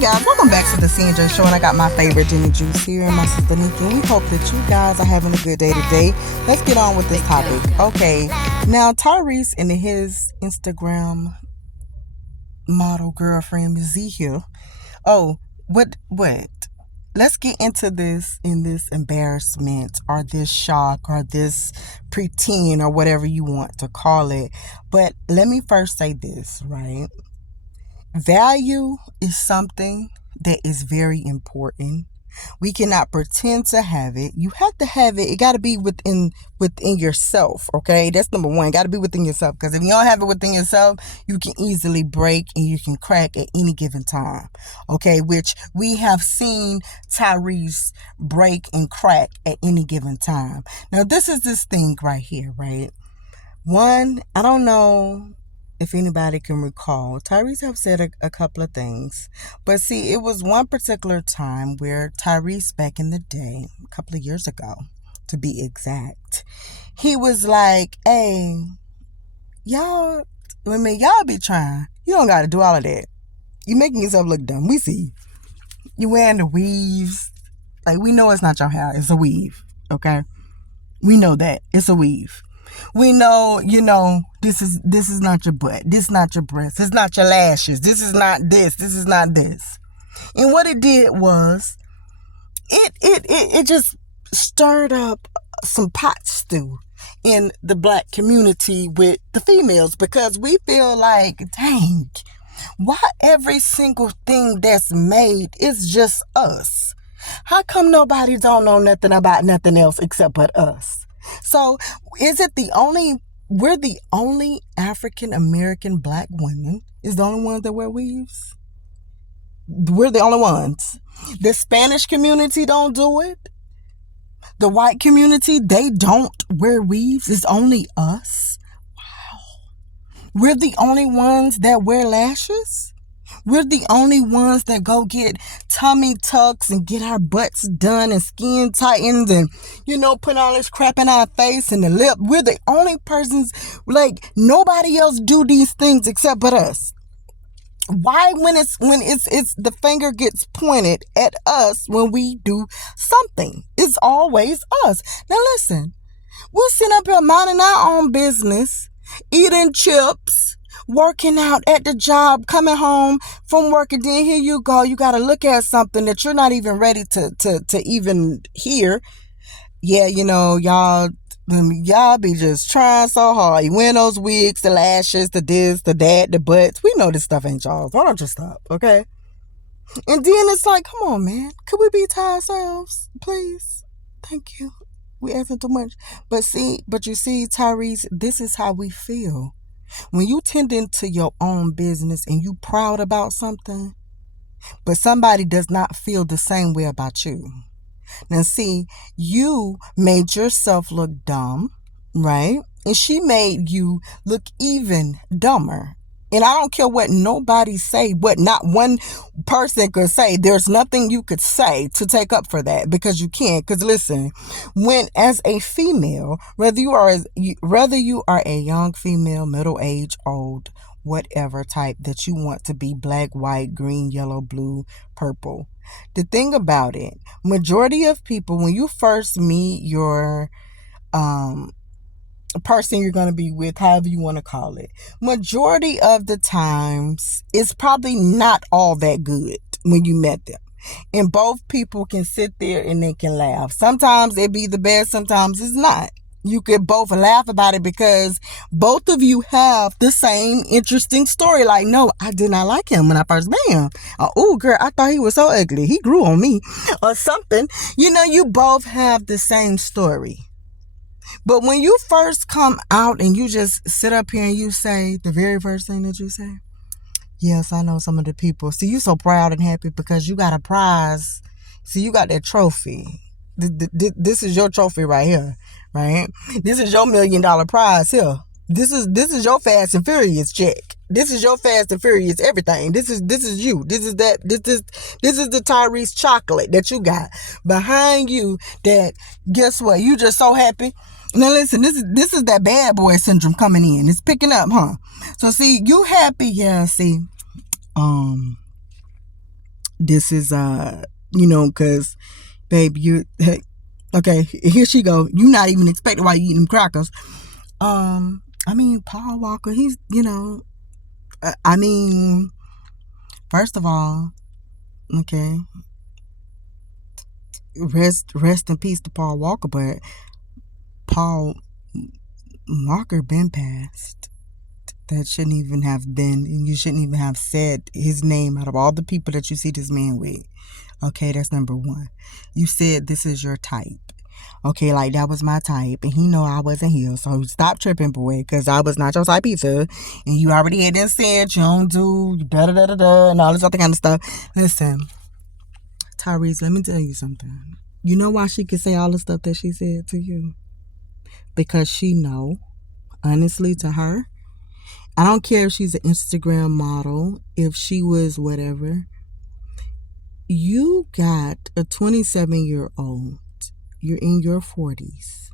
guys, welcome back to the CNJ Show, and I got my favorite Jenny Juice here and my sister Nikki, and we hope that you guys are having a good day today. Let's get on with this topic. Okay, now Tyrese and his Instagram model girlfriend zelie. Oh, what? Let's get into this embarrassment or this shock or this pretend or whatever you want to call it. But let me first say this, right? Value is something that is very important. We cannot pretend to have it. You have to have it. It got to be within yourself, okay? That's number one. Got to be within yourself, because if you don't have it within yourself, you can easily break and you can crack at any given time, okay? Which we have seen Tyrese break and crack at any given time. Now, this is this thing right here, right? One, I don't know if anybody can recall, Tyrese have said a couple of things. But see, it was one particular time where Tyrese, back in the day, a couple of years ago, to be exact, he was like, hey, y'all be trying. You don't got to do all of that. You making yourself look dumb. We see. You wearing the weaves. Like, we know it's not your hair. It's a weave. Okay? We know that. It's a weave. We know, this is not your butt. This is not your breast. This is not your lashes. This is not this. This is not this. And what it did was, it just stirred up some pot stew in the black community with the females, because we feel like, dang, why every single thing that's made is just us? How come nobody don't know nothing about nothing else except but us? So, we're the only African American black women is the only ones that wear weaves? We're the only ones. The Spanish community don't do it. The white community, they don't wear weaves. It's only us. Wow. We're the only ones that wear lashes. We're the only ones that go get tummy tucks and get our butts done and skin tightened and, put all this crap in our face and the lip. We're the only persons, like, nobody else do these things except but us. Why, when it's the finger gets pointed at us when we do something? It's always us. Now listen, we'll sit up here minding our own business, eating chips, working out at the job, coming home from work, and then here you go. You got to look at something that you're not even ready to even hear. Yeah, y'all be just trying so hard. You wear those wigs, the lashes, the this, the that, the butts. We know this stuff ain't y'all's. Why don't you stop, okay? And then it's like, come on, man. Could we be to ourselves, please? Thank you. We asking too much. But you see, Tyrese, this is how we feel. When you tend into your own business and you proud about something, but somebody does not feel the same way about you. Now see, you made yourself look dumb, right? And she made you look even dumber. And I don't care what nobody say, what not one person could say. There's nothing you could say to take up for that, because you can't. Because listen, when as a female, whether you are a young female, middle age, old, whatever type that you want to be, black, white, green, yellow, blue, purple. The thing about it, majority of people, when you first meet your person you're going to be with, however you want to call it, majority of the times it's probably not all that good when you met them. And both people can sit there and they can laugh. Sometimes it be the best, sometimes it's not. You could both laugh about it because both of you have the same interesting story. Like, no, I did not like him when I first met him. Oh, girl, I thought he was so ugly. He grew on me or something. You both have the same story. But when you first come out and you just sit up here and you say the very first thing that you say, yes, I know some of the people. See, you so proud and happy because you got a prize. See, you got that trophy. This is your trophy right here, right? This is your $1 million prize here. This is your Fast and Furious check. This is your Fast and Furious everything. This is you. This is the Tyrese chocolate that you got behind you. That, guess what? You just so happy. Now listen, this is that bad boy syndrome coming in. It's picking up, huh? So see, you happy, yeah. See, This is because babe, you hey, okay, here she go. You not even expecting why you eating them crackers. I mean, Paul Walker, he's I mean, first of all, okay, rest in peace to Paul Walker, but Paul Walker been passed. That shouldn't even have been, and you shouldn't even have said his name out of all the people that you see this man with. Okay, that's number one. You said this is your type. Okay, like that was my type, and he know I wasn't here, so stop tripping, boy, because I was not your type either, and you already had said you don't do da da da da da and all this other kind of stuff. Listen, Tyrese, let me tell you something. You know why she could say all the stuff that she said to you? Because she know, honestly, to her, I don't care if she's an Instagram model, if she was whatever. You got a 27-year-old. You're in your 40s,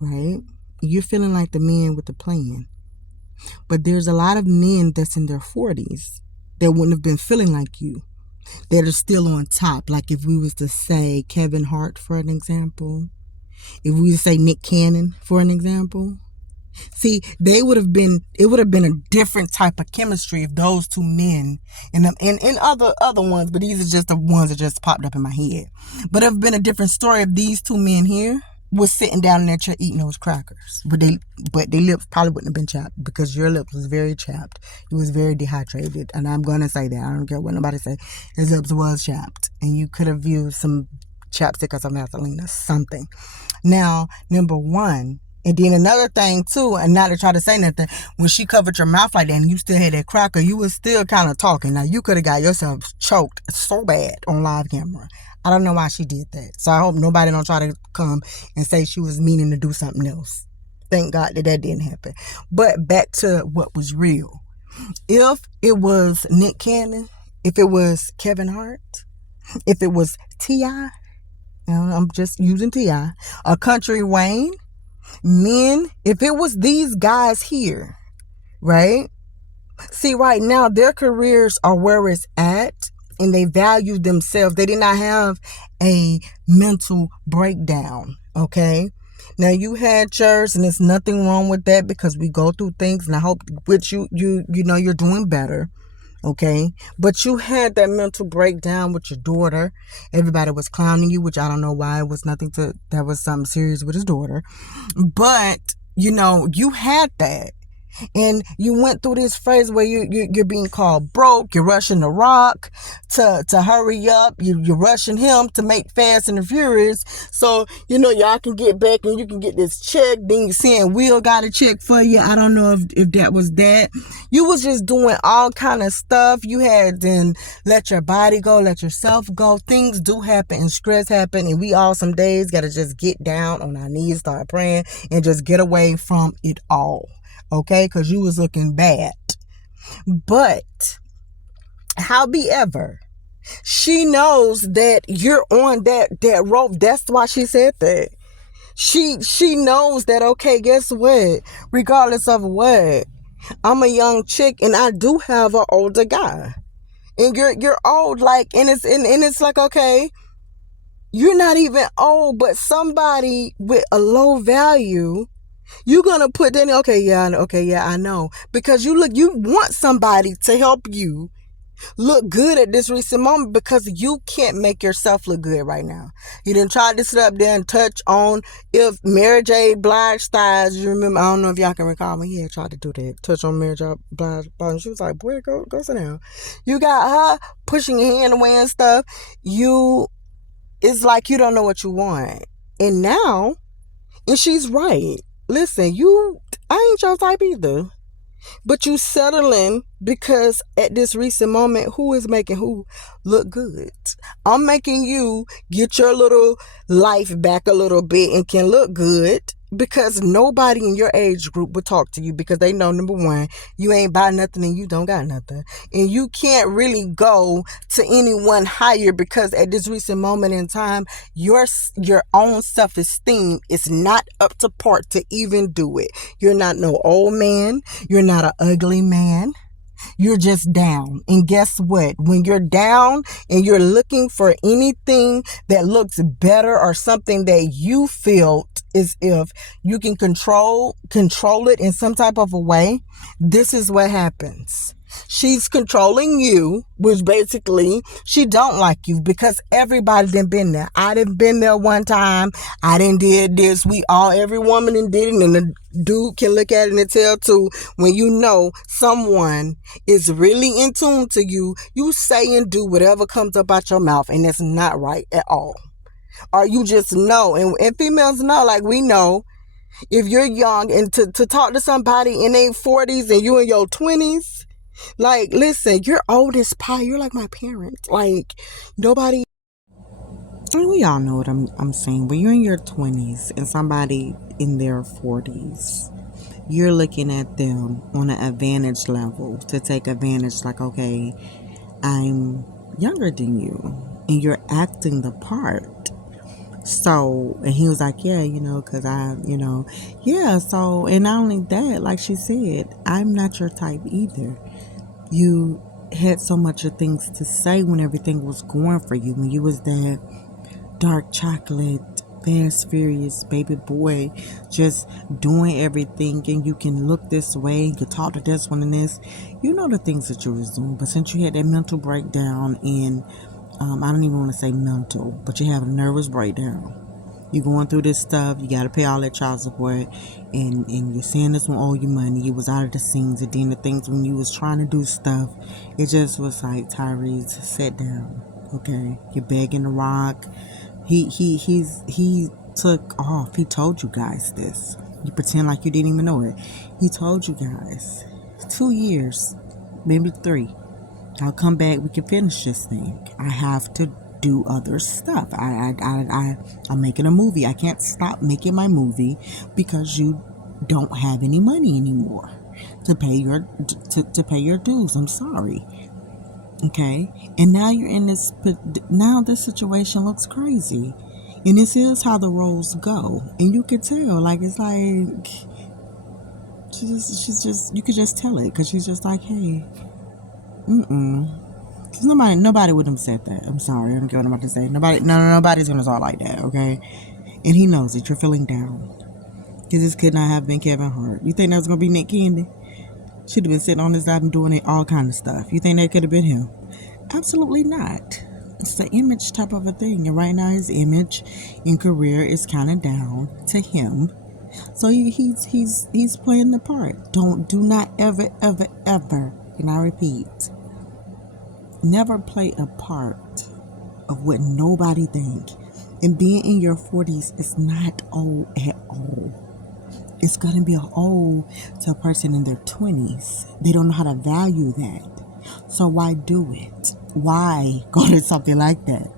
right? You're feeling like the man with the plan. But there's a lot of men that's in their 40s that wouldn't have been feeling like you, that are still on top. Like if we was to say Kevin Hart, for an example. If we was to say Nick Cannon, for an example. See, it would have been a different type of chemistry if those two men and other ones, but these are just the ones that just popped up in my head. But it would have been a different story if these two men here was sitting down in that chair eating those crackers. But their lips probably wouldn't have been chapped, because your lips was very chapped. It was very dehydrated. And I'm gonna say that. I don't care what nobody say. His lips was chapped. And you could have used some chapstick or some Vaseline or something. Now, number one. And then another thing too, and not to try to say nothing, when she covered your mouth like that and you still had that cracker, you was still kind of talking. Now you could have got yourself choked so bad on live camera. I don't know why she did that. So I hope nobody don't try to come and say she was meaning to do something else. Thank God that didn't happen. But back to what was real. If it was Nick Cannon, if it was Kevin Hart, if it was T.I., I'm just using T.I., a Country Wayne, men, if it was these guys here, right? See, right now, their careers are where it's at, and they value themselves. They did not have a mental breakdown, okay? Now, you had yours, and there's nothing wrong with that, because we go through things, and I hope with you know you're doing better. Okay, but you had that mental breakdown with your daughter. Everybody was clowning you, which I don't know why. It was that was something serious with his daughter. But, you had that. And you went through this phase where you're being called broke. You're rushing the Rock to hurry up. You're rushing him to make Fast and the Furious. So, y'all can get back and you can get this check. Then you're saying Will got a check for you. I don't know if that was that. You was just doing all kind of stuff. You had then let your body go, let yourself go. Things do happen and stress happen. And we all some days got to just get down on our knees, start praying, and just get away from it all. Okay, because you was looking bad. But, however, she knows that you're on that rope. That's why she said that. She knows that, okay, guess what? Regardless of what, I'm a young chick and I do have an older guy. And you're old, like, and it's like, okay, you're not even old, but somebody with a low value, you're going to put that in, okay, yeah, I know. Because you want somebody to help you look good at this recent moment, because you can't make yourself look good right now. You didn't try to sit up there and touch on if Mary J. Blige styles. You remember, I don't know if y'all can recall when he had tried to do that, touch on Mary J. Blige. She was like, boy, go sit down. You got her pushing your hand away and stuff. It's like you don't know what you want. And now, and she's right. Listen, I ain't your type either. But you settling because at this recent moment, who is making who look good? I'm making you get your little life back a little bit and can look good, because nobody in your age group would talk to you, because they know, number one, you ain't buy nothing and you don't got nothing. And you can't really go to anyone higher, because at this recent moment in time, your own self-esteem is not up to par to even do it. You're not no old man. You're not an ugly man. You're just down. And guess what? When you're down and you're looking for anything that looks better or something that you feel as if you can control it in some type of a way, this is what happens. She's controlling you, which basically she don't like you because everybody done been there. I done been there one time. I done did this. Every woman done did it, and the dude can look at it and tell too. When you know someone is really in tune to you, you say and do whatever comes up out your mouth, and it's not right at all. Or you just know, and females know, like we know, if you're young and to talk to somebody in their 40s and you in your 20s, like, listen, you're old as pie. You're like my parents. Like, nobody. And we all know what I'm saying. When you're in your 20s and somebody in their 40s, you're looking at them on an advantage level to take advantage. Like, okay, I'm younger than you, and you're acting the part. So, and he was like, yeah, because yeah. So, and not only that, like she said, I'm not your type either. You had so much of things to say when everything was going for you, when you was that dark chocolate, fast, furious baby boy, just doing everything, and you can look this way, you can talk to this one and this, the things that you was doing. But since you had that mental breakdown, and I don't even want to say mental, but you have a nervous breakdown. You're going through this stuff. You got to pay all that child support, and you're saying this one owe you money. You was out of the scenes, and then the things when you was trying to do stuff, it just was like, Tyrese, sit down, okay? You're begging to rock. He took off. He told you guys this. You pretend like you didn't even know it. He told you guys 2 years, maybe 3. I'll come back. We can finish this thing. I have to do other stuff. I'm making a movie. I can't stop making my movie because you don't have any money anymore to pay your dues. I'm sorry. Okay, and now you're in this. Now this situation looks crazy, and this is how the roles go, and you could tell. Like, it's like she's just. You could just tell it because she's just like, hey, Cause nobody would have said that. I'm sorry, I don't get what I'm about to say. Nobody's gonna talk like that, okay? And he knows that you're feeling down. Cause this could not have been Kevin Hart. You think that was gonna be Nick Candy? Should have been sitting on his side and doing all kind of stuff. You think that could have been him? Absolutely not. It's the image type of a thing, and right now his image and career is kind of down to him. So he's playing the part. Do not ever, and I repeat, never play a part of what nobody think. And being in your 40s is not old at all. It's gonna be old to a person in their 20s. They don't know how to value that. So why do it? Why go to something like that?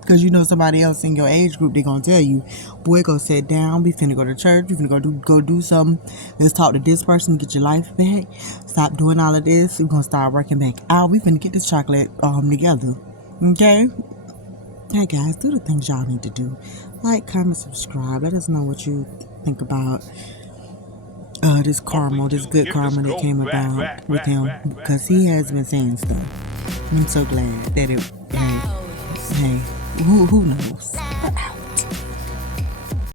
Because somebody else in your age group, they're gonna tell you, boy, go sit down, we finna go to church, we finna go do something, let's talk to this person, get your life back, stop doing all of this, we're gonna start working back out, we finna get this chocolate together. Okay? Hey guys, do the things y'all need to do. Like, comment, subscribe, let us know what you think about this good karma that came about with him, because he has been saying stuff. I'm so glad that hey, who knows?